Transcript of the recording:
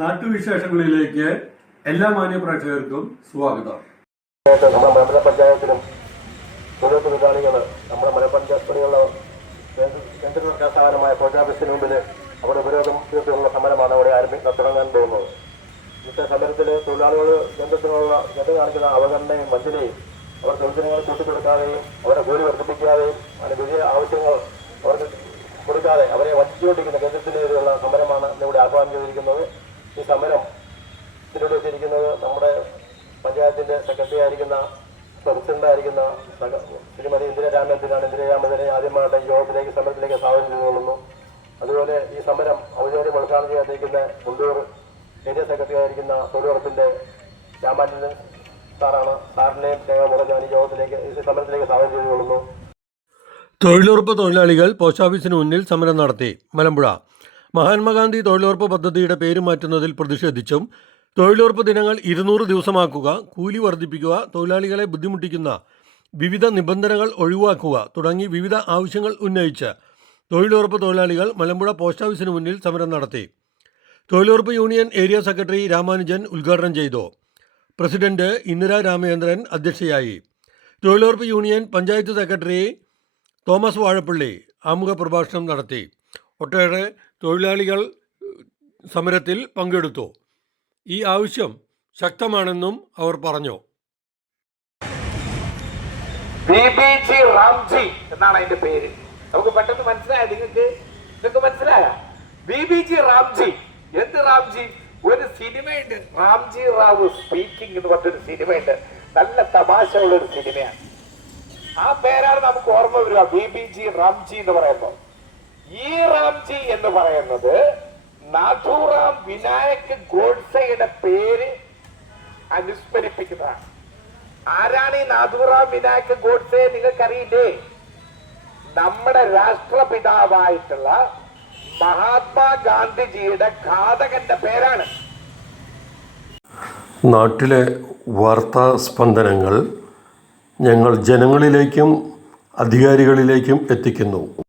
നാട്ടുവിശേഷങ്ങളിലേക്ക് എല്ലാ മാന്യ പ്രേക്ഷകർക്കും സ്വാഗതം. നമ്മുടെ മലപ്പുറം പഞ്ചായത്തിലും തൊഴിലുറപ്പ് തൊഴിലാളികൾ നമ്മുടെ മലപ്പുറം പഞ്ചായത്തിലുള്ള കേന്ദ്ര സർക്കാർ സ്ഥാപനമായ പോസ്റ്റ് ഓഫീസിന് മുമ്പിൽ അവിടെ ഉപരോധം തീർത്തുള്ള സമരമാണ് അവിടെ തുടങ്ങാൻ പോകുന്നത്. ഇന്നത്തെ സമരത്തിൽ തൊഴിലാളികൾ കേന്ദ്രം കാണിക്കുന്ന അവഗണനയും വഞ്ചനയും അവർ തൊഴിൽദിനങ്ങൾ കൂട്ടിക്കൊടുക്കാതെയും അവരെ കൂലി വർദ്ധിപ്പിക്കാതെയും അതിന് വലിയ ആവശ്യങ്ങൾ അവർക്ക് കൊടുക്കാതെ അവരെ വഞ്ചിച്ചുകൊണ്ടിരിക്കുന്ന കേന്ദ്രത്തിനെതിരെയുള്ള സമരമാണ് ഇവിടെ ആഹ്വാനം ചെയ്തിരിക്കുന്നത്. ഈ സമരം ഇതിലൂടെ വെച്ചിരിക്കുന്നത് നമ്മുടെ പഞ്ചായത്തിന്റെ സെക്രട്ടറി ആയിരിക്കുന്ന പ്രസിഡന്റായിരിക്കുന്ന ശ്രീമതി ഇന്ദിരാ രാമചന്ദ്രനാണ്. ഇന്ദിരാ രാമചന്ദ്രനെ ആദ്യമായിട്ട് യോഗത്തിലേക്ക് സമരത്തിലേക്ക് സ്വാഗതം ചെയ്തുകൊള്ളുന്നു. അതുപോലെ ഈ സമരം ഔദ്യോഗിക ഉദ്ഘാടനം ചെയ്യാതിരിക്കുന്ന മുണ്ടൂർ ഏരിയ സെക്രട്ടറി ആയിരിക്കുന്ന തൊഴിലുറപ്പിന്റെ രാമാനന്ദൻ സാറാണ്. സാറിനെയും സ്നേഹമുറ ഞാൻ ഈ യോഗത്തിലേക്ക് ഈ സമരത്തിലേക്ക് സ്വാഗതം ചെയ്തുകൊള്ളുന്നു. തൊഴിലുറപ്പ് തൊഴിലാളികൾ പോസ്റ്റ് ഓഫീസിന് മുന്നിൽ സമരം നടത്തി. മലമ്പുഴ മഹാത്മാഗാന്ധി തൊഴിലുറപ്പ് പദ്ധതിയുടെ പേര് മാറ്റുന്നതിൽ പ്രതിഷേധിച്ചും തൊഴിലുറപ്പ് ദിനങ്ങൾ 200 ദിവസമാക്കുക, കൂലി വർദ്ധിപ്പിക്കുക, തൊഴിലാളികളെ ബുദ്ധിമുട്ടിക്കുന്ന വിവിധ നിബന്ധനകൾ ഒഴിവാക്കുക തുടങ്ങി വിവിധ ആവശ്യങ്ങൾ ഉന്നയിച്ച് തൊഴിലുറപ്പ് തൊഴിലാളികൾ മലമ്പുഴ പോസ്റ്റ് ഓഫീസിന് മുന്നിൽ സമരം നടത്തി. തൊഴിലുറപ്പ് യൂണിയൻ ഏരിയ സെക്രട്ടറി രാമാനുജൻ ഉദ്ഘാടനം ചെയ്തു. പ്രസിഡന്റ് ഇന്ദിരാ രാമചന്ദ്രൻ അധ്യക്ഷയായി. തൊഴിലുറപ്പ് union panchayat secretary Thomas Vazhappally ആമുഖ പ്രഭാഷണം നടത്തി. ഒട്ടേറെ തൊഴിലാളികൾ സമരത്തിൽ പങ്കെടുത്തു. ഈ ആവശ്യം ശക്തമാണെന്നും അവർ പറഞ്ഞു. BBG റാംജി എന്നാണ് അതിന്റെ പേര്. നമുക്ക് പെട്ടെന്ന് മനസ്സിലായ നിങ്ങൾക്ക് മനസ്സിലായ BBG റാംജി. എന്ത് റാംജി? ഒരു സിനിമയുണ്ട്, റാംജി റാവു സ്പീക്കിംഗ് എന്ന് പറഞ്ഞൊരു സിനിമയുണ്ട്. നല്ല തമാശ ഉള്ള ഒരു സിനിമയാണ്. ആ പേരാണ് നമുക്ക് ഓർമ്മ വരിക, BBG റാംജി എന്ന് പറയുമ്പോൾ. ഈ റാംജി എന്ന് പറയുന്നത് നാഥുറാം വിനായക് ഗോഡ്സെയുടെ പേര് അനുസ്മരിപ്പിക്കുന്നതാണ്. ആരാണ് ഈ നാഥുറാം വിനായക് ഗോഡ്സെ? നിങ്ങൾക്കറിയില്ലേ? നമ്മുടെ രാഷ്ട്രപിതാവായിട്ടുള്ള മഹാത്മാഗാന്ധിജിയുടെ ഘാതകന്റെ പേരാണ്. നാട്ടിലെ വാർത്താ സ്പന്ദനങ്ങൾ ഞങ്ങൾ ജനങ്ങളിലേക്കും അധികാരികളിലേക്കും എത്തിക്കുന്നു.